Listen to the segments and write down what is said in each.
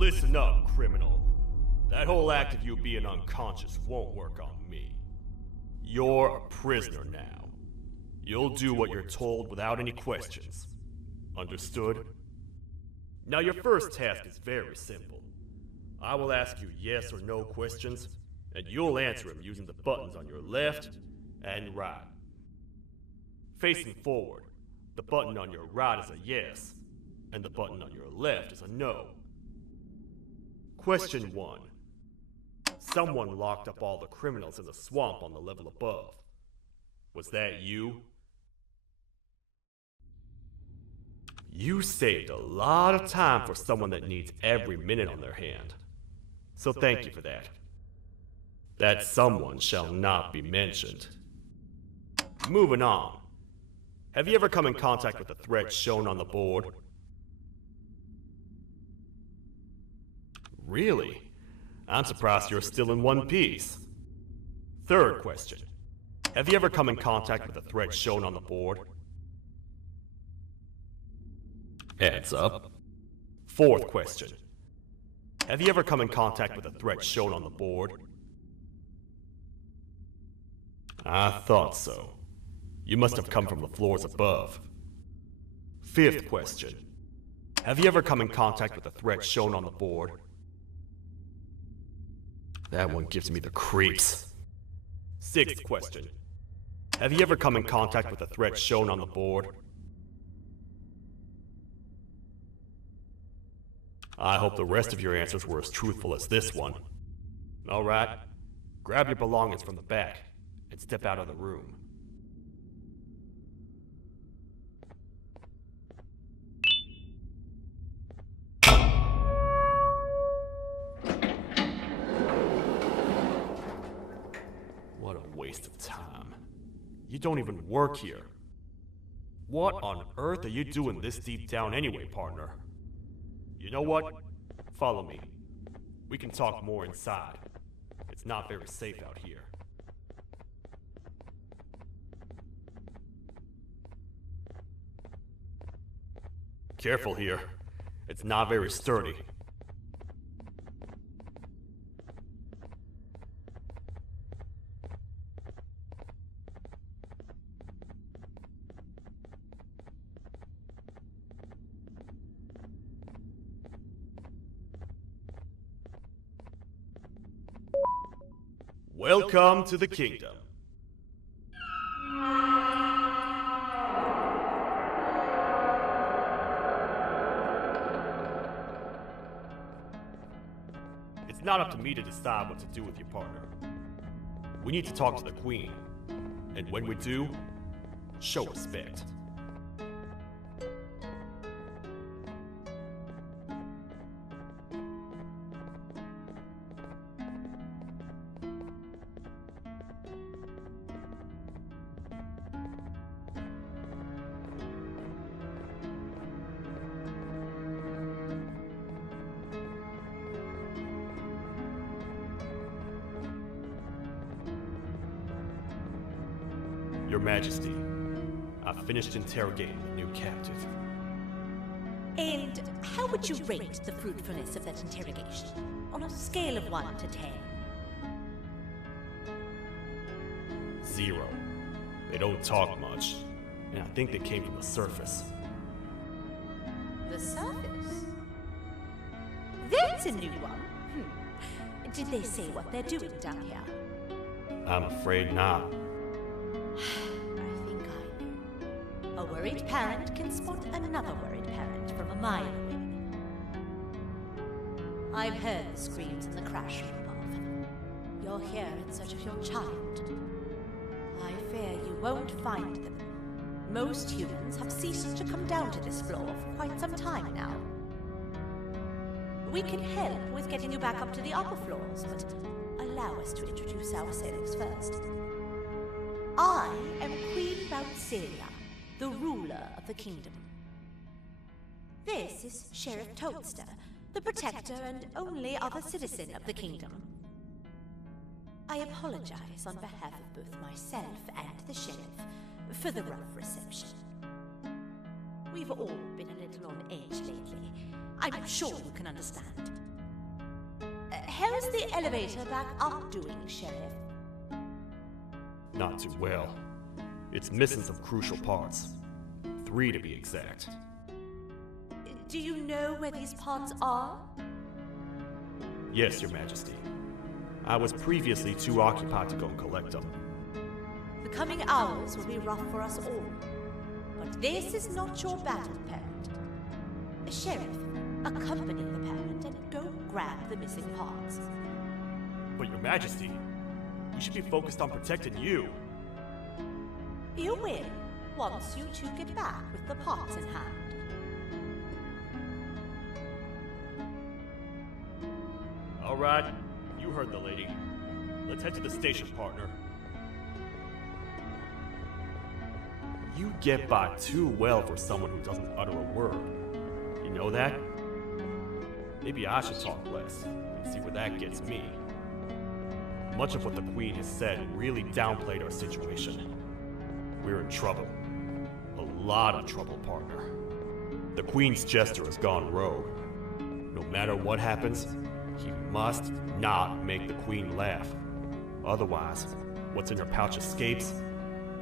Listen up, criminal. That whole act of you being unconscious won't work on me. You're a prisoner now. You'll do what you're told without any questions. Understood? Now your first task is very simple. I will ask you yes or no questions, and you'll answer them using the buttons on your left and right. Facing forward, the button on your right is a yes, and the button on your left is a no. Question 1. Someone locked up all the criminals in the swamp on the level above. Was that you? You saved a lot of time for someone that needs every minute on their hand. So thank you for that. That someone shall not be mentioned. Moving on. Have you ever come in contact with the threat shown on the board? Really? I'm surprised you're still in one piece. Third question. Have you ever come in contact with the threat shown on the board? Heads up. Fourth question. Have you ever come in contact with the threat shown on the board? I thought so. You must have come from the floors above. Fifth question. Have you ever come in contact with the threat shown on the board? That one gives me the creeps. Sixth question. Have you ever come in contact with the threat shown on the board? I hope the rest of your answers were as truthful as this one. Alright, grab your belongings from the back and step out of the room. What a waste of time. You don't even work here. What on earth are you doing this deep down anyway, partner? You know what? Follow me. We can talk more inside. It's not very safe out here. Careful here. It's not very sturdy. Welcome to the kingdom. It's not up to me to decide what to do with your partner. We need to talk to the queen. And when we do, show respect. Your Majesty, I've finished interrogating the new captive. And how would you rate the fruitfulness of that interrogation, on a scale of 1 to 10? 0. They don't talk much. and I think they came from the surface. The surface? That's a new one. Did they say what they're doing down here? I'm afraid not. I think I know. A worried parent can spot another worried parent from a mile away. I've heard the screams and the crash from above. You're here in search of your child. I fear you won't find them. Most humans have ceased to come down to this floor for quite some time now. We can help with getting you back up to the upper floors, but allow us to introduce ourselves first. I am Queen Bouncelia, the ruler of the kingdom. This is Sheriff Toadster, the protector and only other citizen of the kingdom. I apologize on behalf of both myself and the sheriff for the rough reception. We've all been a little on edge lately. I'm sure you can understand. How's the elevator back up doing, Sheriff? Not too well. It's missing some crucial parts. 3 to be exact. Do you know where these parts are? Yes, Your Majesty. I was previously too occupied to go and collect them. The coming hours will be rough for us all. But this is not your battle, parent. Sheriff, accompany the parent and go grab the missing parts. But Your Majesty, we should be focused on protecting you. You will, once you two get back with the parts in hand. All right, you heard the lady. Let's head to the station, partner. You get by too well for someone who doesn't utter a word. You know that? Maybe I should talk less and see where that gets me. Much of what the Queen has said really downplayed our situation. We're in trouble. A lot of trouble, partner. The Queen's jester has gone rogue. No matter what happens, he must not make the Queen laugh. Otherwise, what's in her pouch escapes,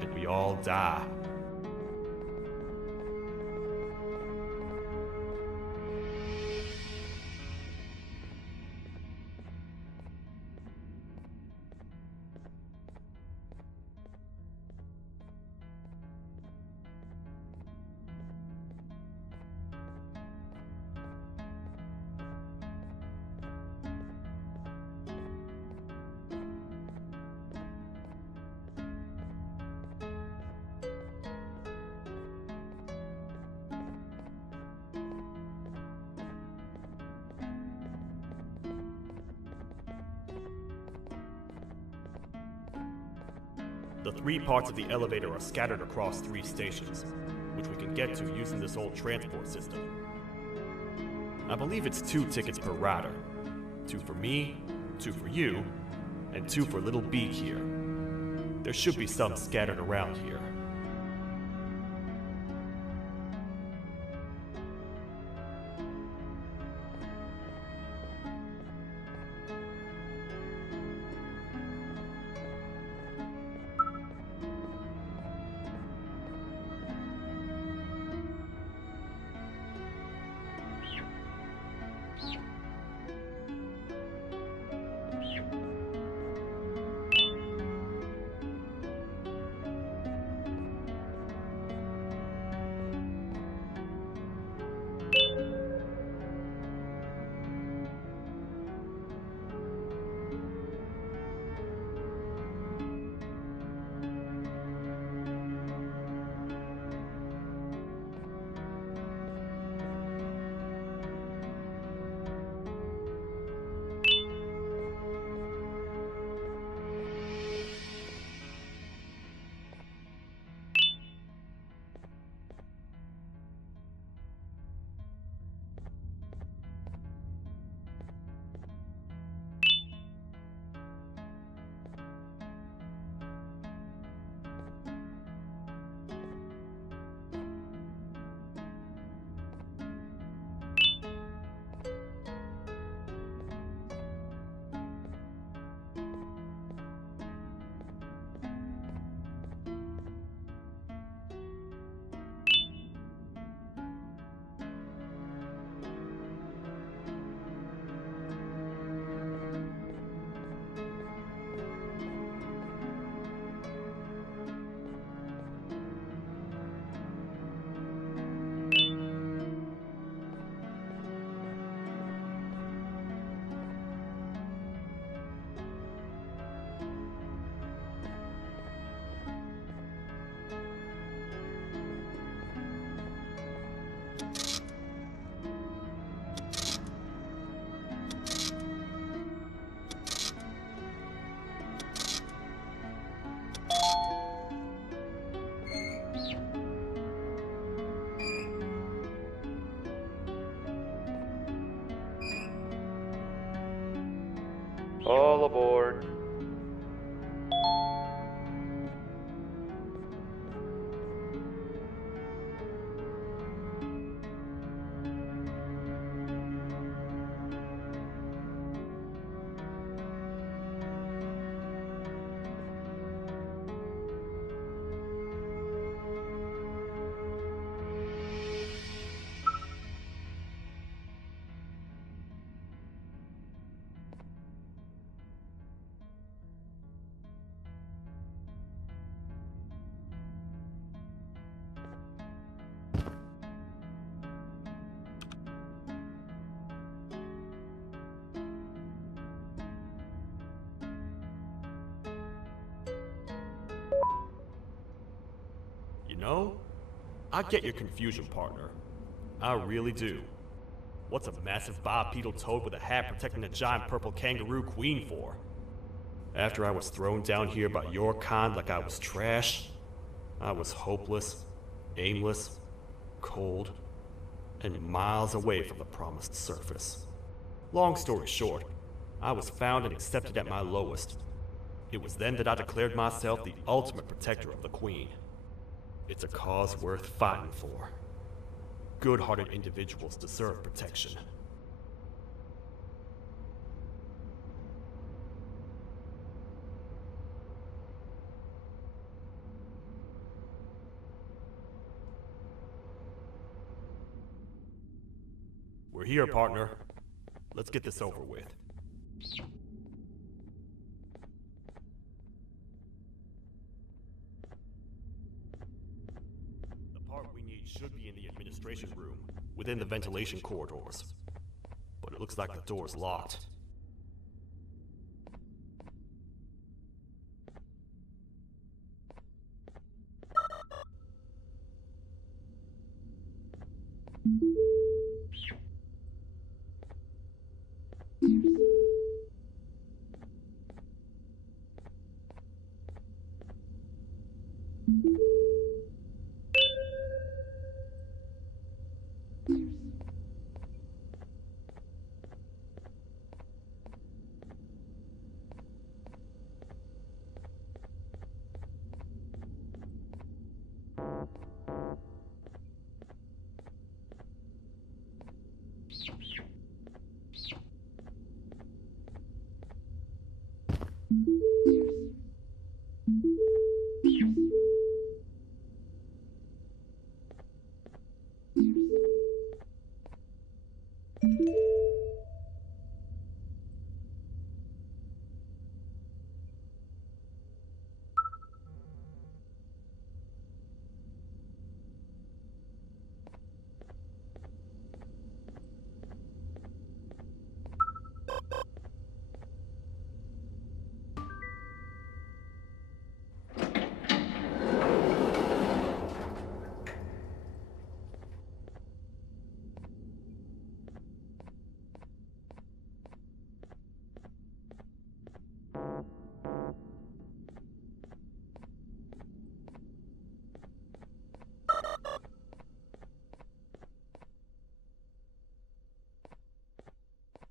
and we all die. The 3 parts of the elevator are scattered across 3 stations, which we can get to using this old transport system. I believe it's 2 tickets per rider. 2 for me, 2 for you, and 2 for Little Beak here. There should be some scattered around here. All aboard. You know, I get your confusion, partner. I really do. What's a massive bipedal toad with a hat protecting a giant purple kangaroo queen for? After I was thrown down here by your kind like I was trash, I was hopeless, aimless, cold, and miles away from the promised surface. Long story short, I was found and accepted at my lowest. It was then that I declared myself the ultimate protector of the Queen. It's a cause worth fighting for. Good-hearted individuals deserve protection. We're here, partner. Let's get this over with. The part we need should be in the administration room, within the ventilation corridors. But it looks like the door's locked.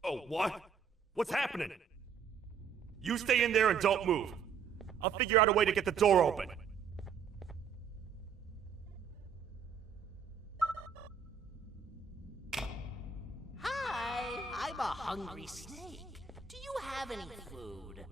Oh, what? What's happening? You stay in there and don't move. I'll figure out a way to get the door open. Hi, I'm a hungry snake. Do you have any food?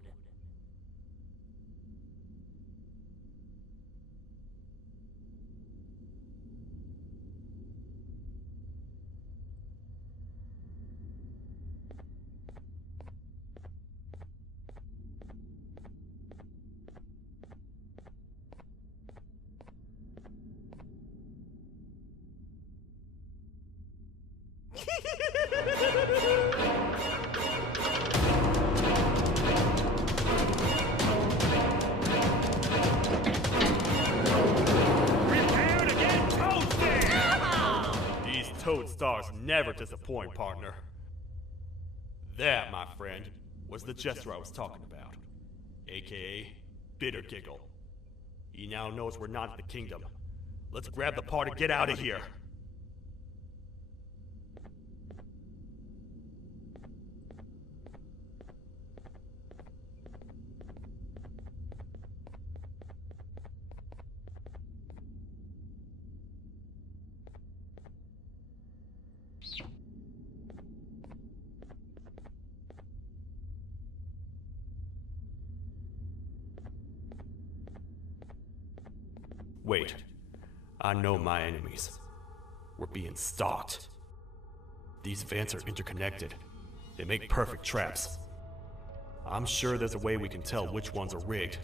Prepare to get toasted! These toad stars never disappoint, partner. That, my friend, was the jester I was talking about, aka Bitter Giggle. He now knows we're not in the kingdom. Let's grab the part and get out of here. Wait. I know my enemies. We're being stalked. These vents are interconnected. They make perfect traps. I'm sure there's a way we can tell which ones are rigged.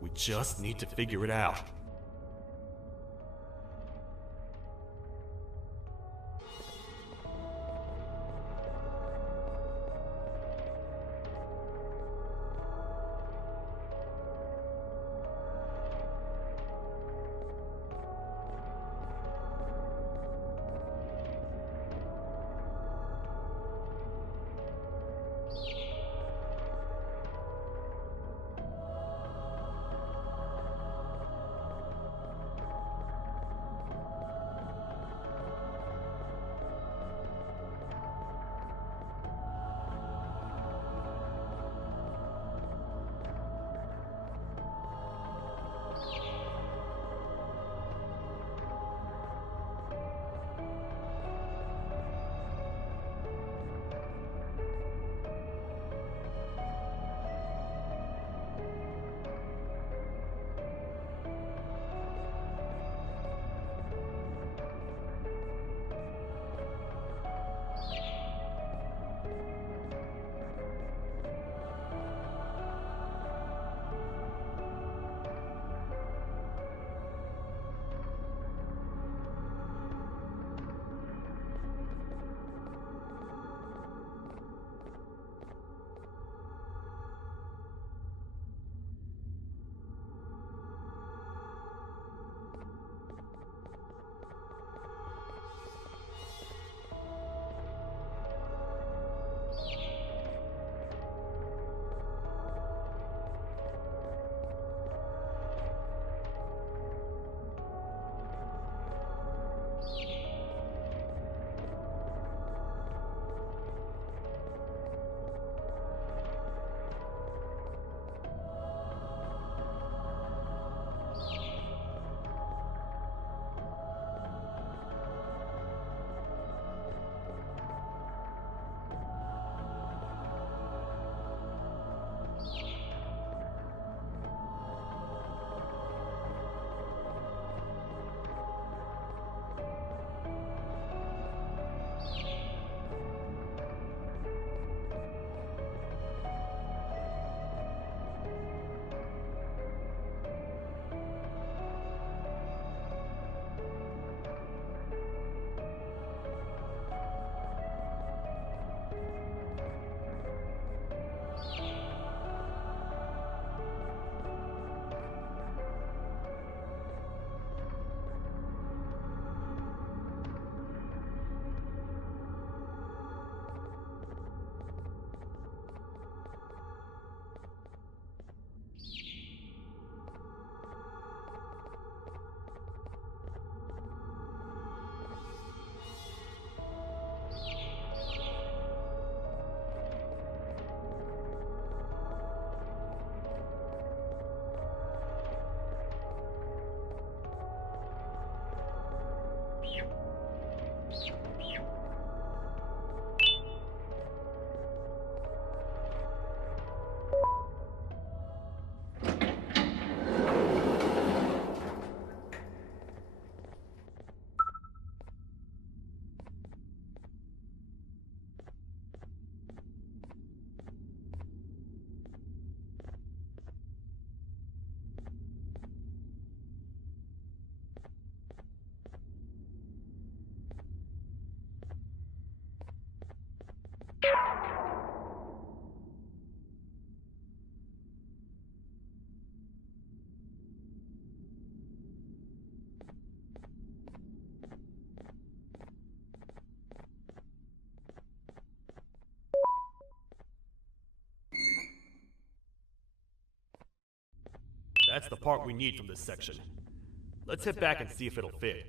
We just need to figure it out. That's the part we need from this section. Let's head back and see if it'll fit.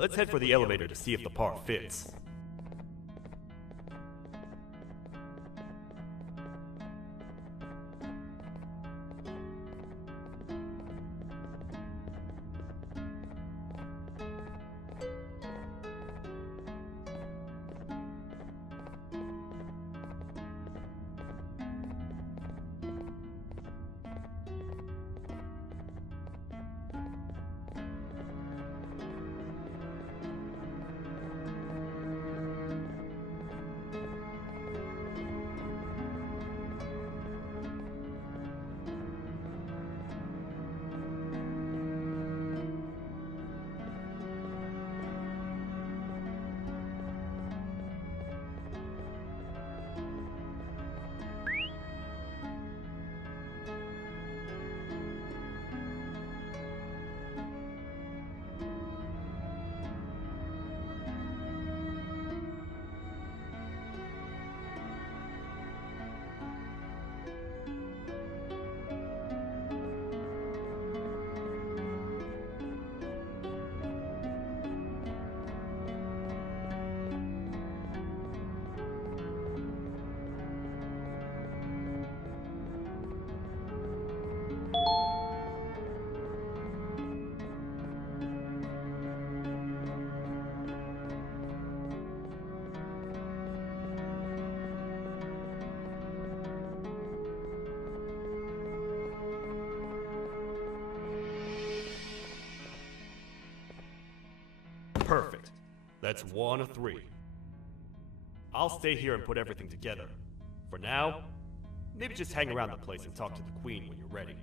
Let's head for the elevator to see if the part fits. Perfect. That's 1 of 3. I'll stay here and put everything together. For now, maybe just hang around the place and talk to the Queen when you're ready.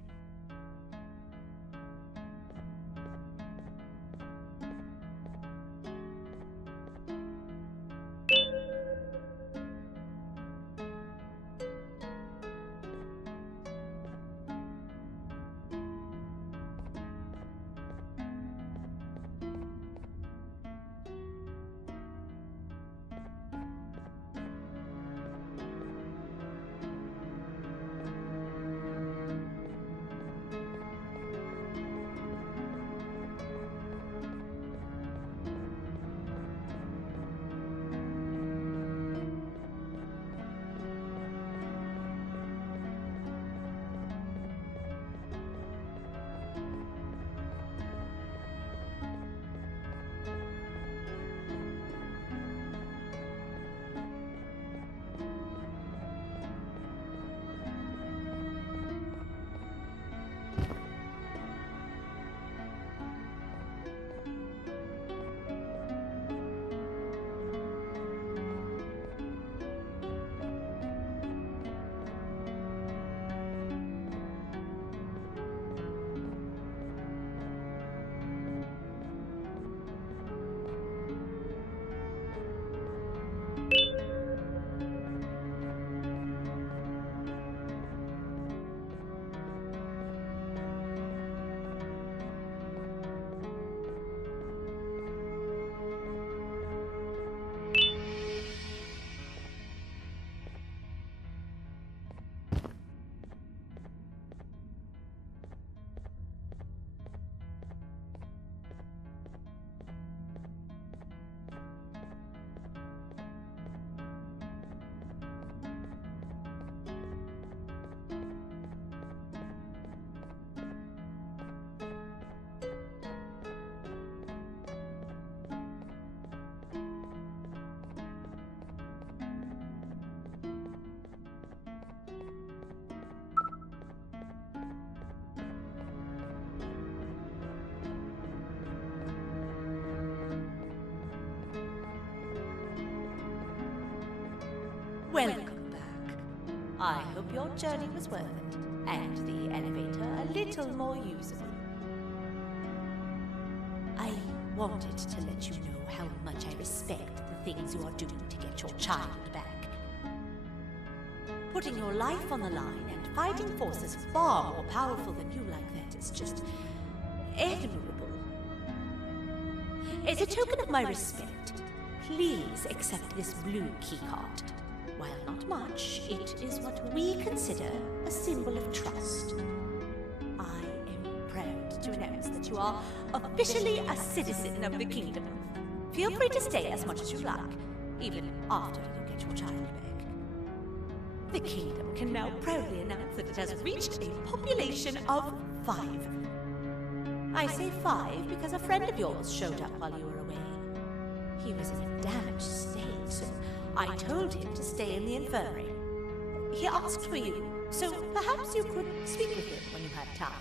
Welcome back. I hope your journey was worth it, and the elevator a little more usable. I wanted to let you know how much I respect the things you are doing to get your child back. Putting your life on the line and fighting forces far more powerful than you like that is just admirable. As a token of my respect, please accept this blue keycard. While not much, it is what we consider a symbol of trust. I am proud to announce that you are officially a citizen of the kingdom. Feel free to stay as much as you like, even after you get your child back. The kingdom can now proudly announce that it has reached a population of 5. I say 5 because a friend of yours showed up while you were away. He was in a damaged state, so I told him to stay in the infirmary. He asked for you, so perhaps you could speak with him when you had time.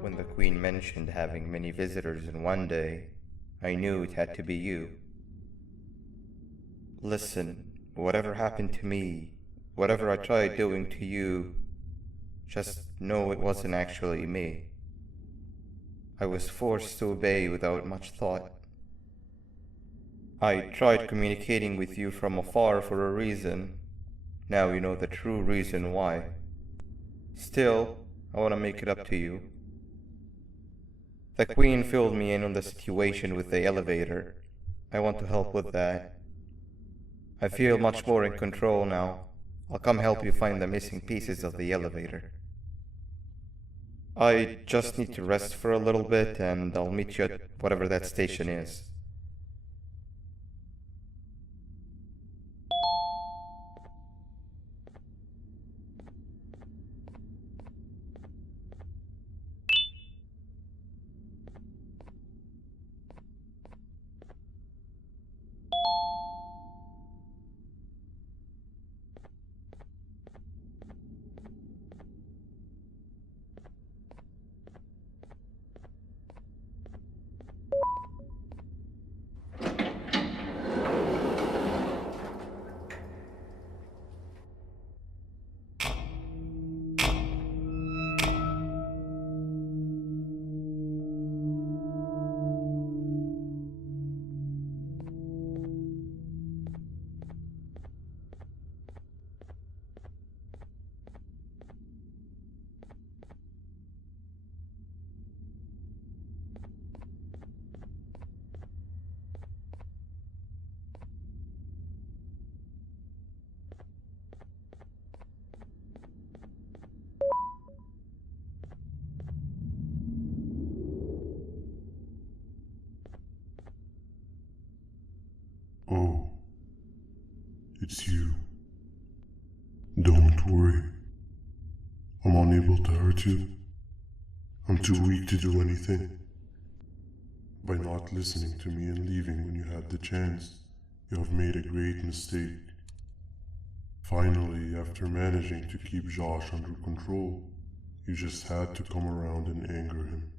When the Queen mentioned having many visitors in one day, I knew it had to be you. Listen, whatever happened to me, whatever I tried doing to you, just know it wasn't actually me. I was forced to obey without much thought. I tried communicating with you from afar for a reason. Now you know the true reason why. Still, I want to make it up to you. The Queen filled me in on the situation with the elevator. I want to help with that. I feel much more in control now. I'll come help you find the missing pieces of the elevator. I just need to rest for a little bit and I'll meet you at whatever that station is. Oh, it's you. Don't worry. I'm unable to hurt you. I'm too weak to do anything. By not listening to me and leaving when you had the chance, you have made a great mistake. Finally, after managing to keep Josh under control, you just had to come around and anger him.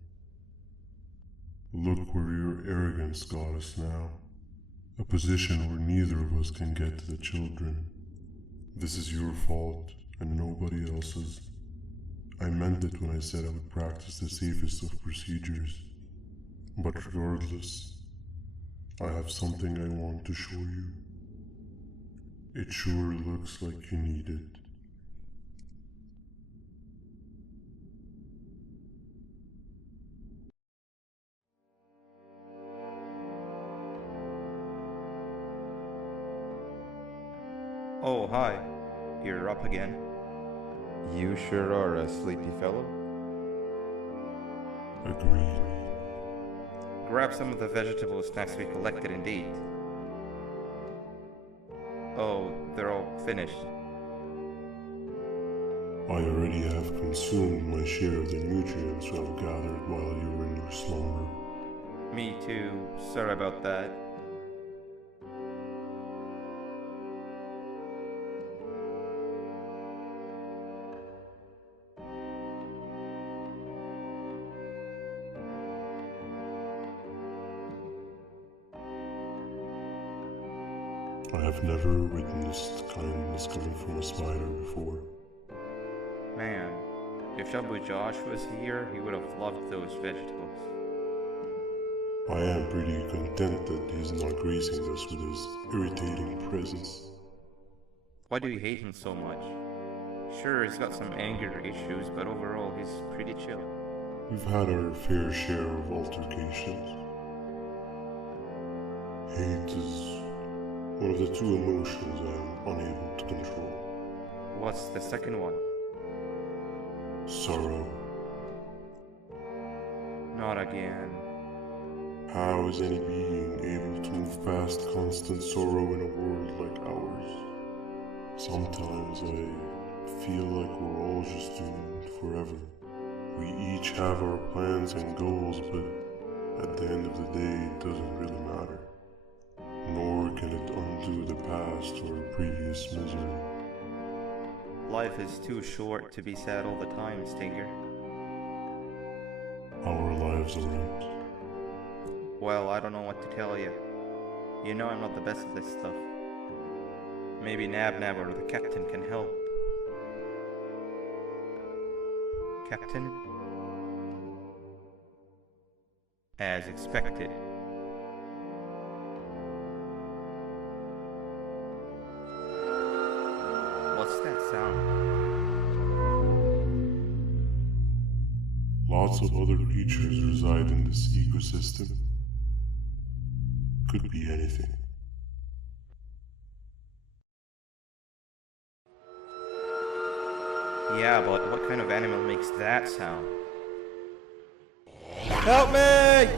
Look where your arrogance got us now. A position where neither of us can get to the children. This is your fault, and nobody else's. I meant it when I said I would practice the safest of procedures. But regardless, I have something I want to show you. It sure looks like you need it. Oh, hi. You're up again. You sure are a sleepy fellow. Agreed. Grab some of the vegetable snacks we collected indeed. Oh, they're all finished. I already have consumed my share of the nutrients I've gathered while you were in your slumber. Me too. Sorry about that. I have never witnessed kindness coming from a spider before. Man, if Shabu Josh was here, he would have loved those vegetables. I am pretty content that he's not gracing us with his irritating presence. Why do you hate him so much? Sure, he's got some anger issues, but overall he's pretty chill. We've had our fair share of altercations. Hate is one of the two emotions I am unable to control. What's the second one? Sorrow. Not again. How is any being able to move past constant sorrow in a world like ours? Sometimes I feel like we're all just doomed forever. We each have our plans and goals, but at the end of the day, it doesn't really matter. Nor can it undo the past or previous misery. Life is too short to be sad all the time, Stinger. Our lives aren't. Well, I don't know what to tell you. You know I'm not the best at this stuff. Maybe Nab or the captain can help. Captain? As expected. What's that sound? Lots of other creatures reside in this ecosystem. Could be anything. Yeah, but what kind of animal makes that sound? Help me!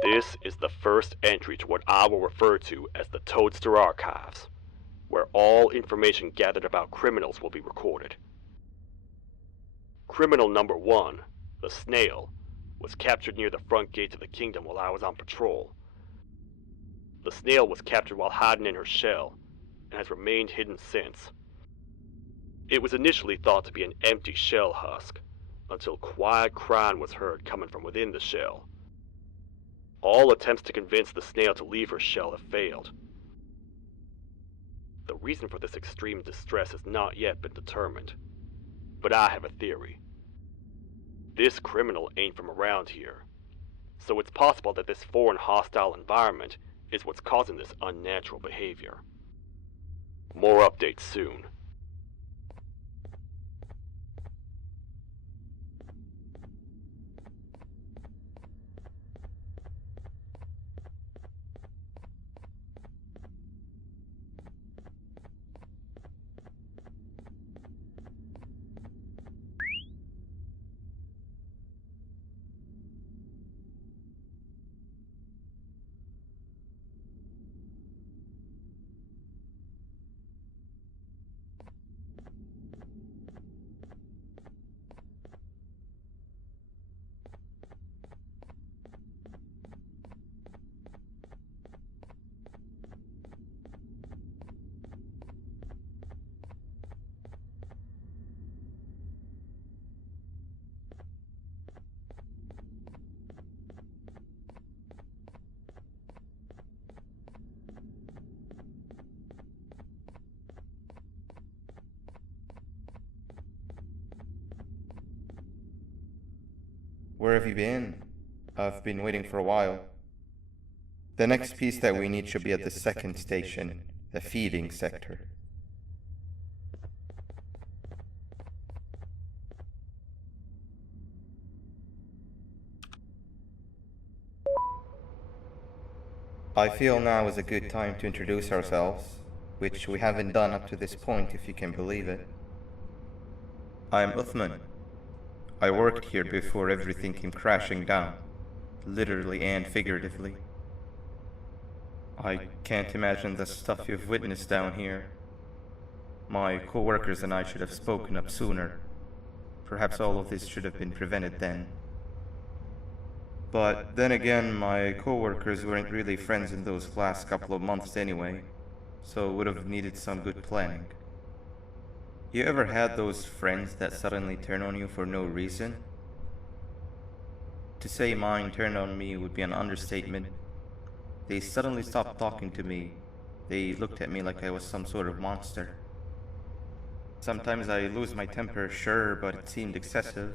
This is the first entry to what I will refer to as the Toadster Archives, where all information gathered about criminals will be recorded. Criminal number 1, the snail, was captured near the front gate of the kingdom while I was on patrol. The snail was captured while hiding in her shell, and has remained hidden since. It was initially thought to be an empty shell husk, until quiet crying was heard coming from within the shell. All attempts to convince the snail to leave her shell have failed. The reason for this extreme distress has not yet been determined, but I have a theory. This criminal ain't from around here. so it's possible that this foreign hostile environment is what's causing this unnatural behavior. More updates soon. Where have you been? I've been waiting for a while. The next piece that we need should be at the second station, the feeding sector. I feel now is a good time to introduce ourselves, which we haven't done up to this point, if you can believe it. I'm Uthman. I worked here before everything came crashing down, literally and figuratively. I can't imagine the stuff you've witnessed down here. My co-workers and I should have spoken up sooner. Perhaps all of this should have been prevented then. But then again, my co-workers weren't really friends in those last couple of months anyway, so would have needed some good planning. You ever had those friends that suddenly turn on you for no reason? To say mine turned on me would be an understatement. They suddenly stopped talking to me. They looked at me like I was some sort of monster. Sometimes I lose my temper, sure, but it seemed excessive.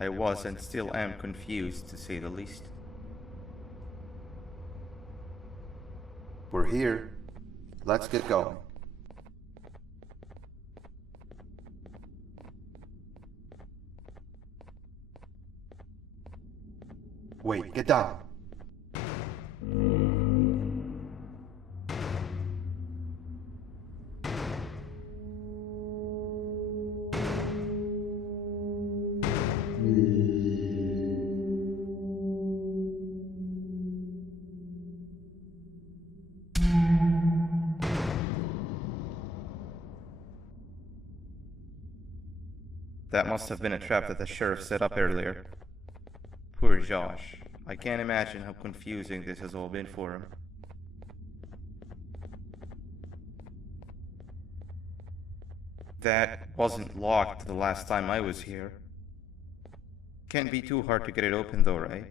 I was and still am confused, to say the least. We're here. Let's get going. Wait, get down. That must have been a trap that the sheriff set up earlier. Poor Josh. I can't imagine how confusing this has all been for him. That wasn't locked the last time I was here. Can't be too hard to get it open though, right?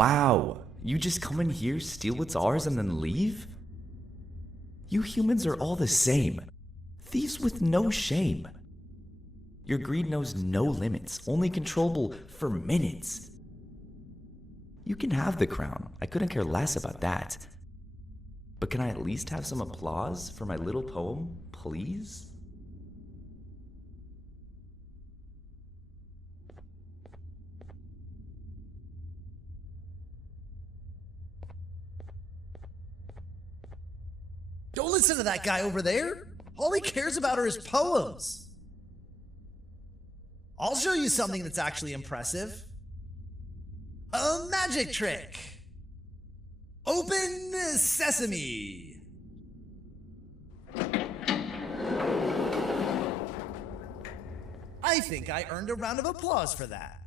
Wow, you just come in here, steal what's ours, and then leave? You humans are all the same. Thieves with no shame. Your greed knows no limits, only controllable for minutes. You can have the crown, I couldn't care less about that. But can I at least have some applause for my little poem, please? Don't listen to that guy over there. All he cares about are his poems. I'll show you something that's actually impressive. A magic trick. Open sesame. I think I earned a round of applause for that.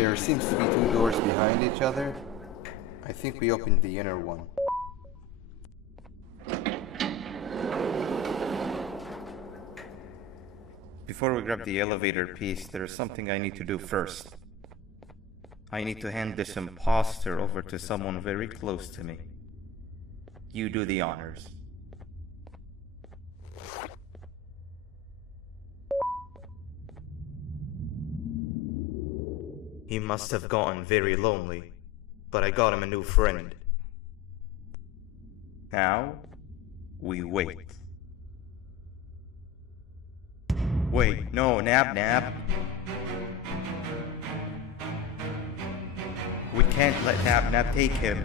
There seems to be two doors behind each other. I think we opened the inner one. Before we grab the elevator piece, there's something I need to do first. I need to hand this imposter over to someone very close to me. You do the honors. He must have gotten very lonely, but I got him a new friend. Now, we wait. Wait, no, Nab. We can't let Nab take him.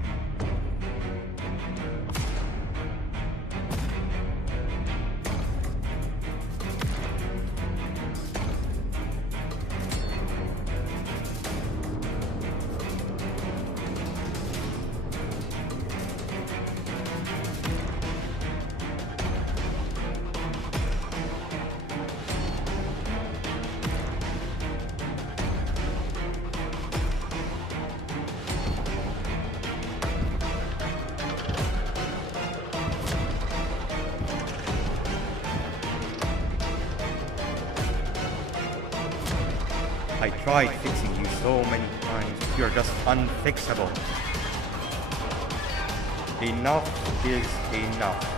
I tried fixing you so many times, you're just unfixable. Enough is enough.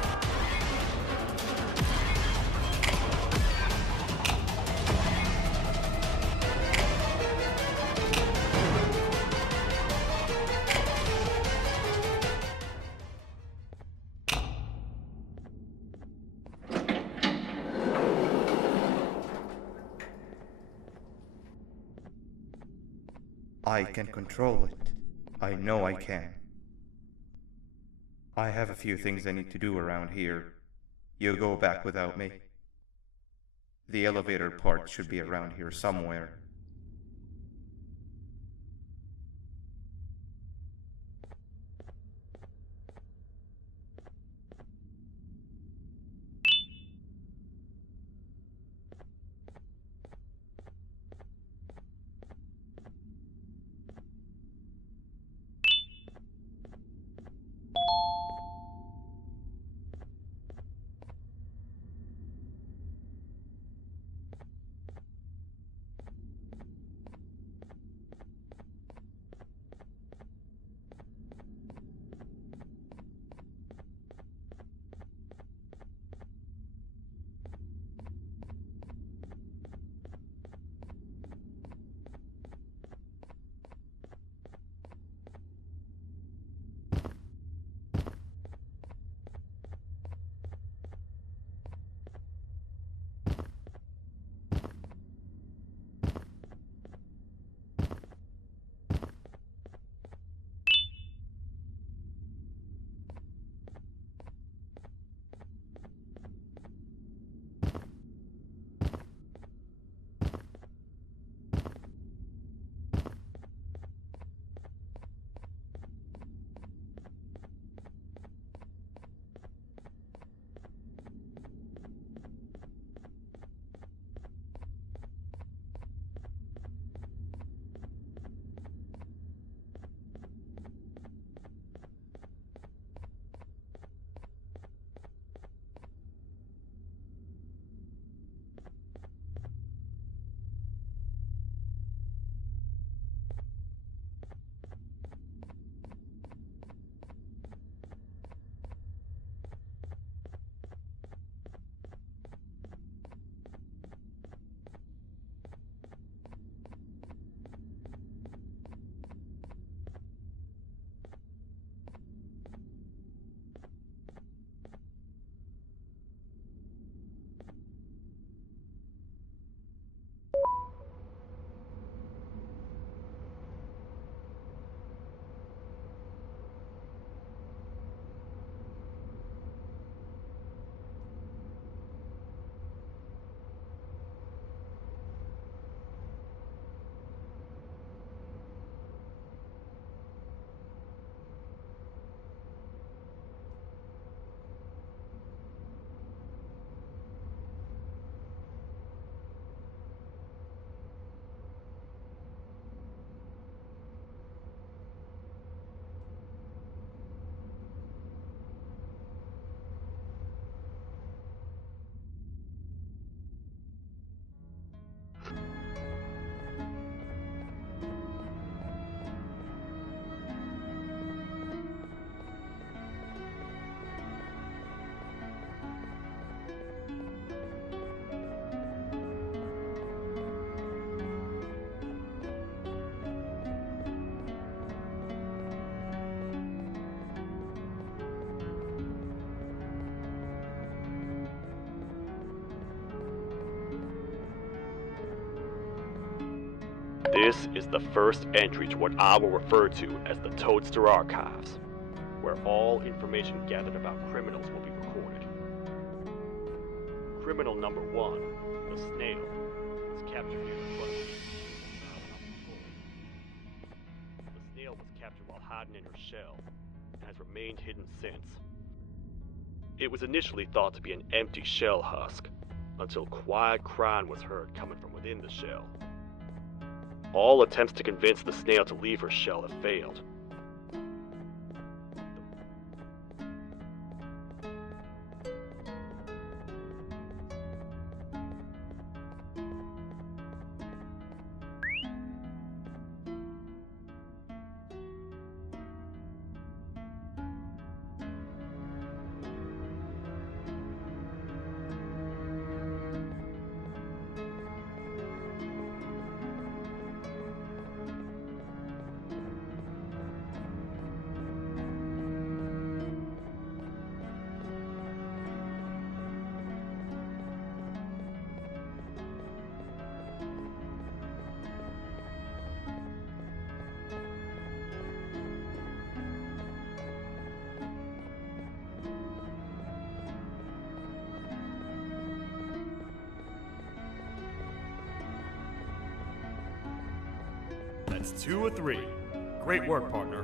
I can control it. I know I can. I have a few things I need to do around here. You go back without me. The elevator part should be around here somewhere. This is the first entry to what I will refer to as the Toadster Archives, where all information gathered about criminals will be recorded. Criminal number 1, the snail, was captured near the front. The snail was captured while hiding in her shell, and has remained hidden since. It was initially thought to be an empty shell husk, until quiet crying was heard coming from within the shell. All attempts to convince the snail to leave her shell have failed. That's 2 or 3. Great work, partner.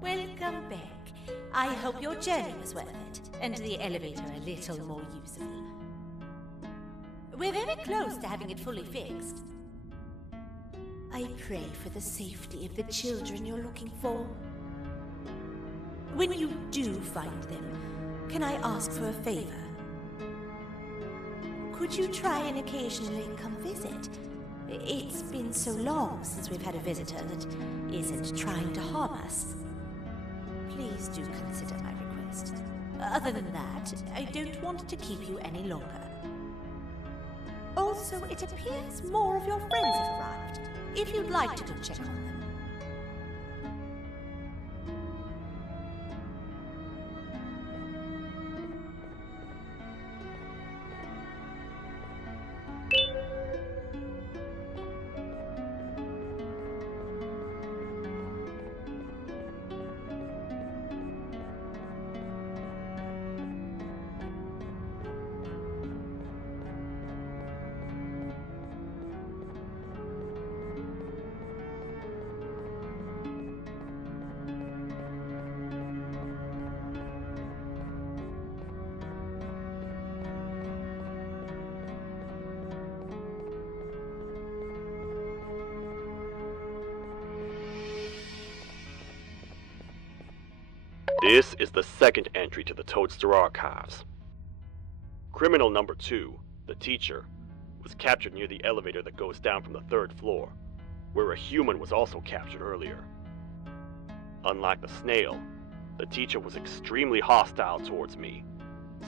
Welcome back. I hope your journey was worth it, and the elevator a little more usable. We're very close to having it fully fixed. I pray for the safety of the children you're looking for. When you do find them, can I ask for a favor? Could you try and occasionally come visit? It's been so long since we've had a visitor that isn't trying to harm us. Please do consider my request. Other than that, I don't want to keep you any longer. Also, it appears more of your friends have arrived, if you'd like to go check on them. This is the second entry to the Toadster Archives. Criminal number 2, the teacher, was captured near the elevator that goes down from the 3rd floor, where a human was also captured earlier. Unlike the snail, the teacher was extremely hostile towards me,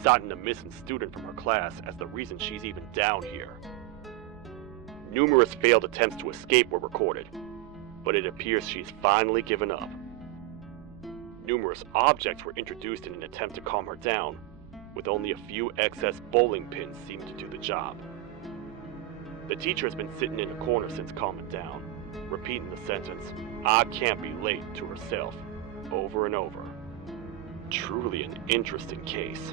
citing a missing student from her class as the reason she's even down here. Numerous failed attempts to escape were recorded, but it appears she's finally given up. Numerous objects were introduced in an attempt to calm her down, with only a few excess bowling pins seeming to do the job. The teacher has been sitting in a corner since calming down, repeating the sentence, "I can't be late," to herself, over and over. Truly an interesting case.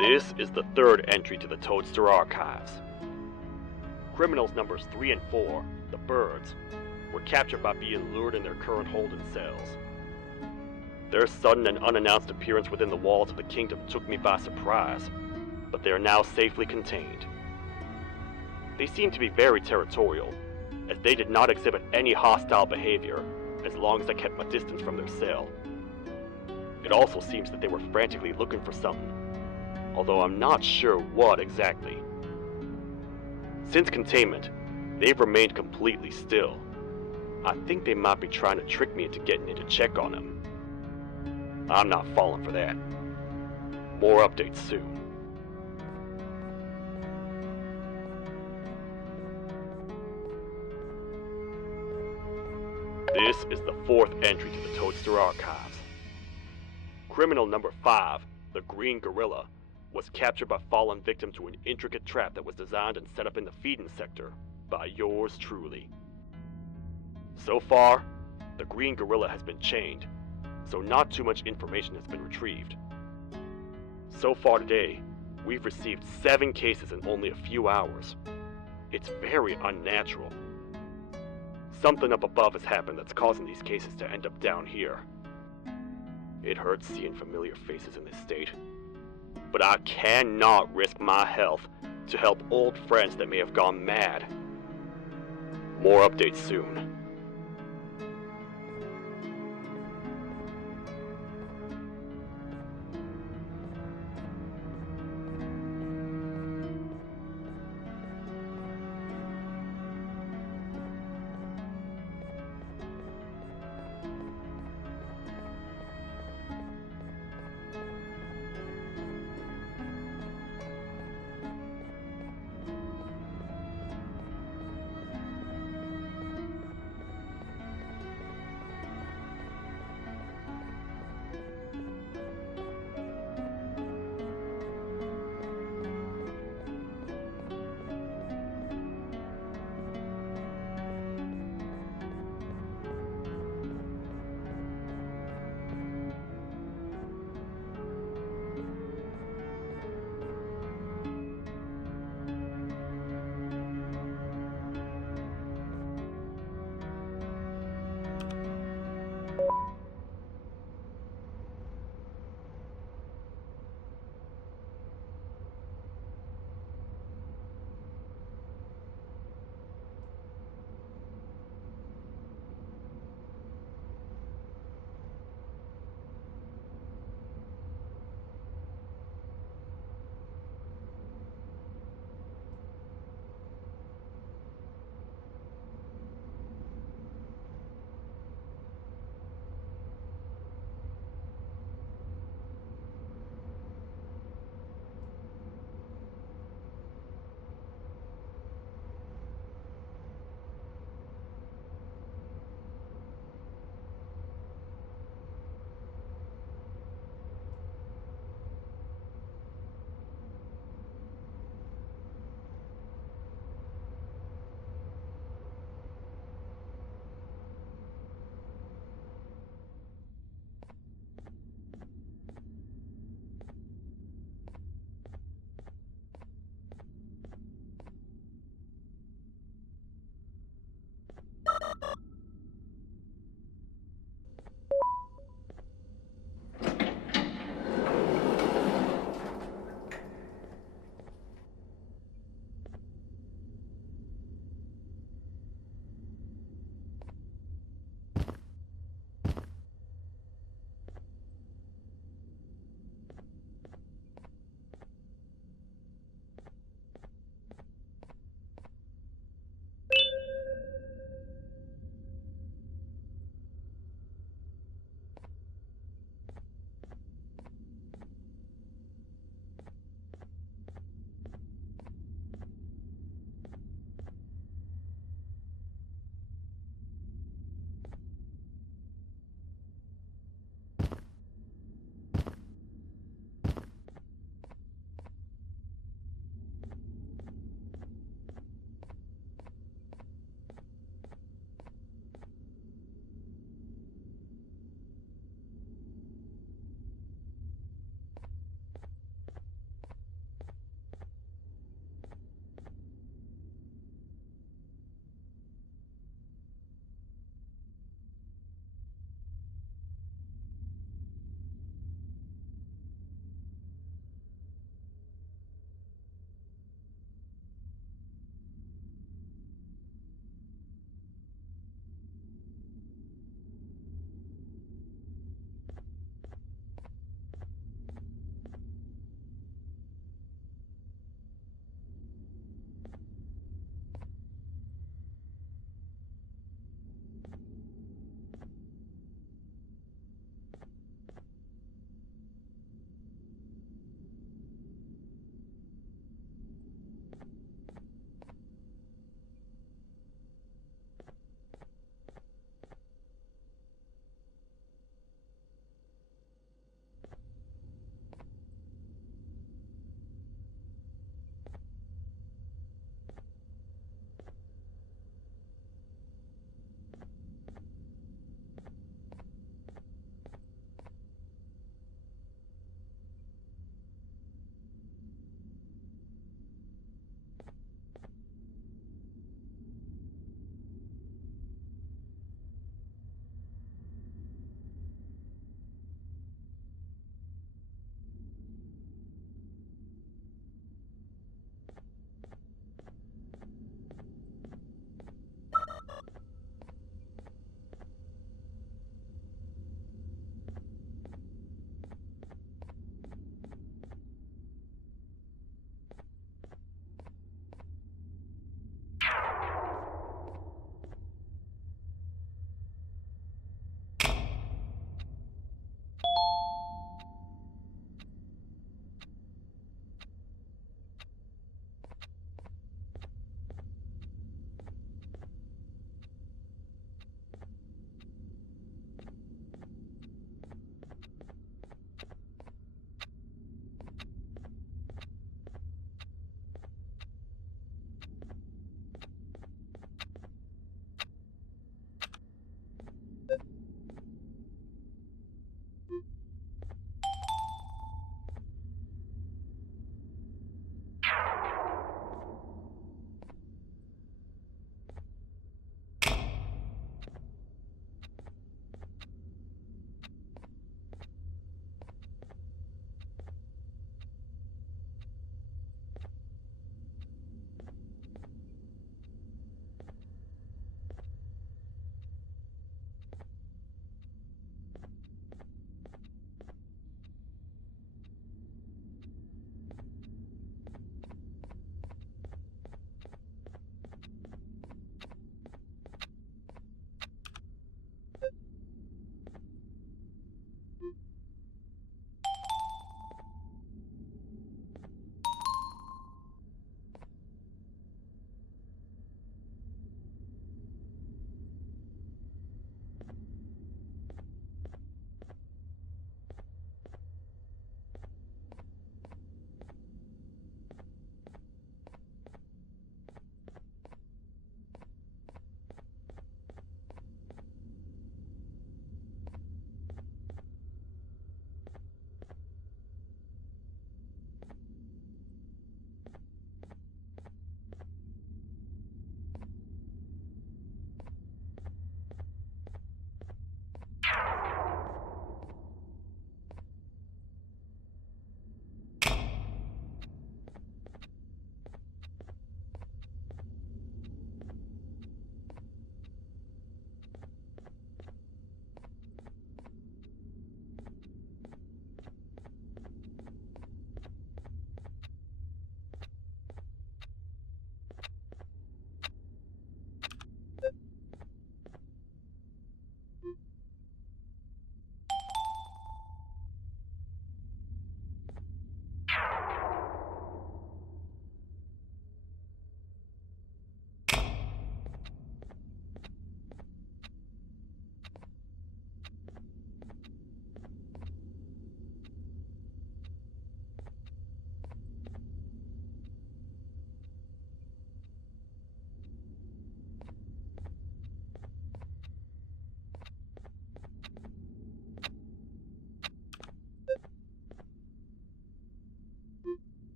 This is the 3rd entry to the Toadster Archives. Criminals numbers 3 and 4, the birds, were captured by being lured in their current holding cells. Their sudden and unannounced appearance within the walls of the kingdom took me by surprise, but they are now safely contained. They seem to be very territorial, as they did not exhibit any hostile behavior as long as I kept my distance from their cell. It also seems that they were frantically looking for something, although I'm not sure what exactly. Since containment, they've remained completely still. I think they might be trying to trick me into getting in to check on them. I'm not falling for that. More updates soon. This is the fourth entry to the Toadster Archives. Criminal number 5, the Green Gorilla, was captured by falling victim to an intricate trap that was designed and set up in the feeding sector by yours truly. So far, the Green Gorilla has been chained, so not too much information has been retrieved. So far today, we've received 7 cases in only a few hours. It's very unnatural. Something up above has happened that's causing these cases to end up down here. It hurts seeing familiar faces in this state, but I cannot risk my health to help old friends that may have gone mad. More updates soon.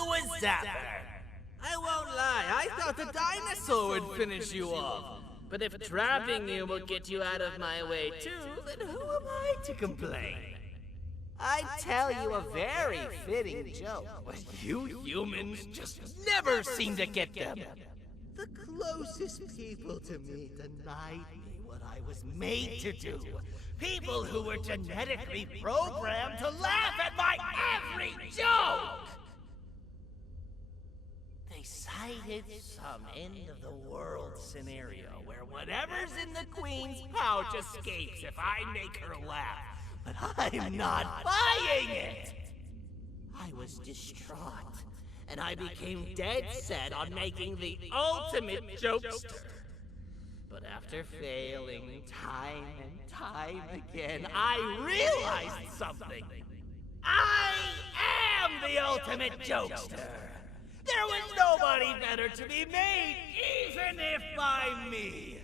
VOSTFR. I won't lie, I thought the dinosaur would finish you off. But if trapping you will get you out of my way too, then who am I to complain? I'd tell you a very fitting joke, but you humans just never seem to get them. The closest people to me denied me what I was made to do. People who were genetically programmed to laugh at my every joke! They cited some end-of-the-world scenario where whatever's in the Queen's pouch escapes if I make her laugh. But I'm not buying it! I was distraught, and I became dead set on making the ultimate jokester. But after failing time and time again, I realized something. I am the ultimate jokester! There was nobody better to be made, even if by me!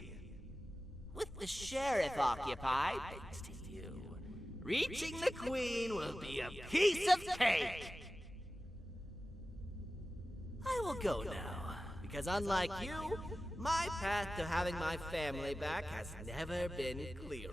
With the sheriff occupied, thanks to you, reaching the Queen will be a piece of cake! I will go now, because unlike you, my path to having my family back has never been clearer.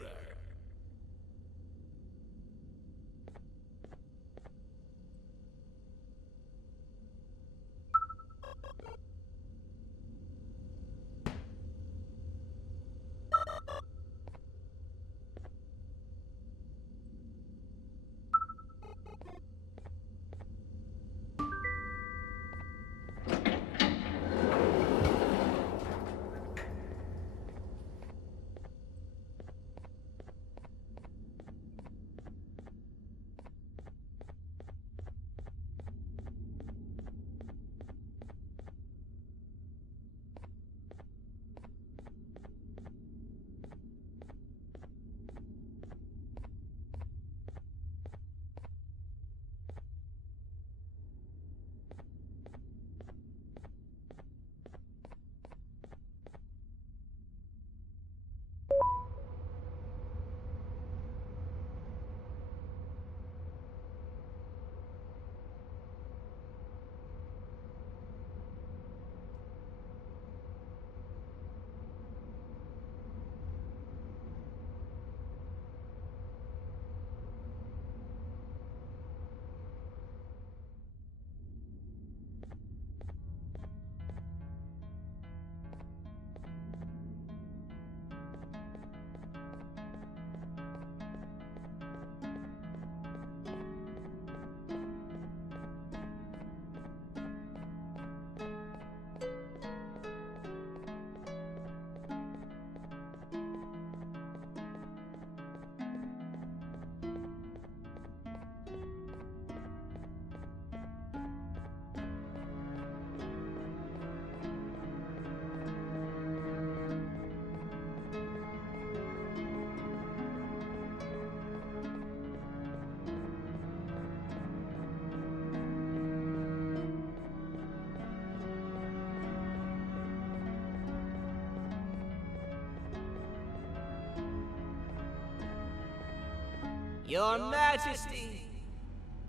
Your Majesty,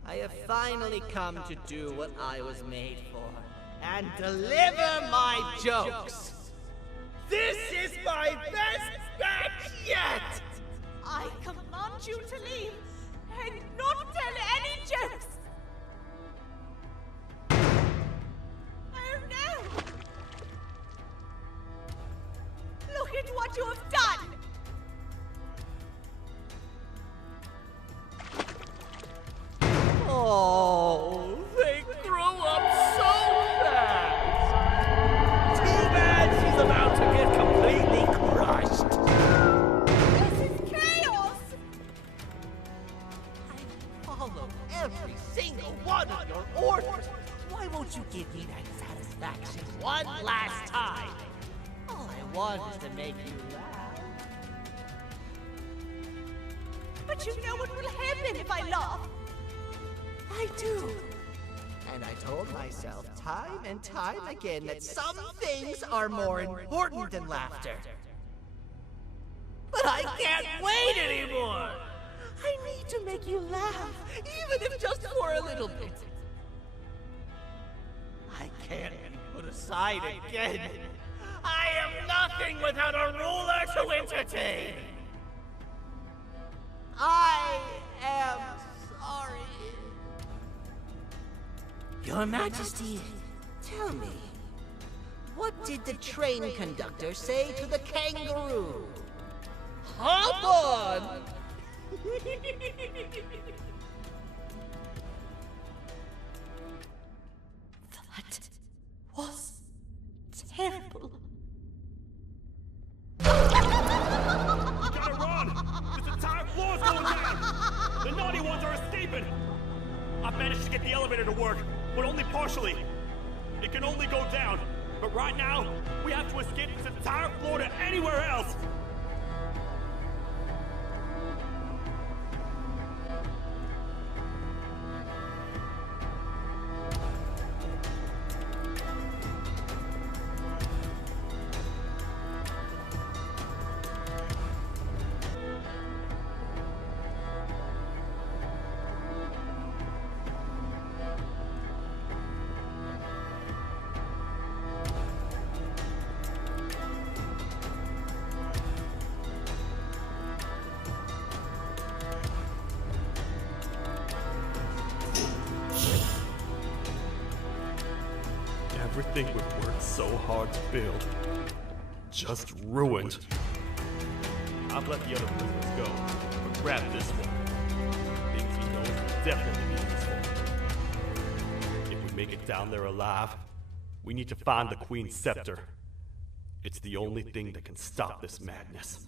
I have finally come to do what I was made for, and deliver my jokes. This is my best batch yet! I command you to leave and not tell any jokes! Oh no! Look at what you have done! Oh, they grew up so fast! Too bad she's about to get completely crushed! This is chaos! I follow every single one of your orders! Why won't you give me that satisfaction one last time? All I want is to make you laugh. But you know what will happen if I laugh. I do. And I told myself time and time again that some things are more important than laughter. But I can't wait anymore! I need to make you laugh, even if just for a little bit. can't be put aside again. I am nothing without a ruler to entertain. I am sorry. Your Majesty, tell me, what did the train conductor say to the kangaroo? Hop on! That was terrible. Gotta run! This entire floor's going down! The naughty ones are escaping! I've managed to get the elevator to work, but only partially. It can only go down. But right now, we have to escape this entire floor to anywhere else! Everything we've worked so hard to build, just ruined. I've let the other prisoners go, but grab this one. Things he knows will definitely be useful. If we make it down there alive, we need to find the Queen's scepter. It's the only thing that can stop this madness.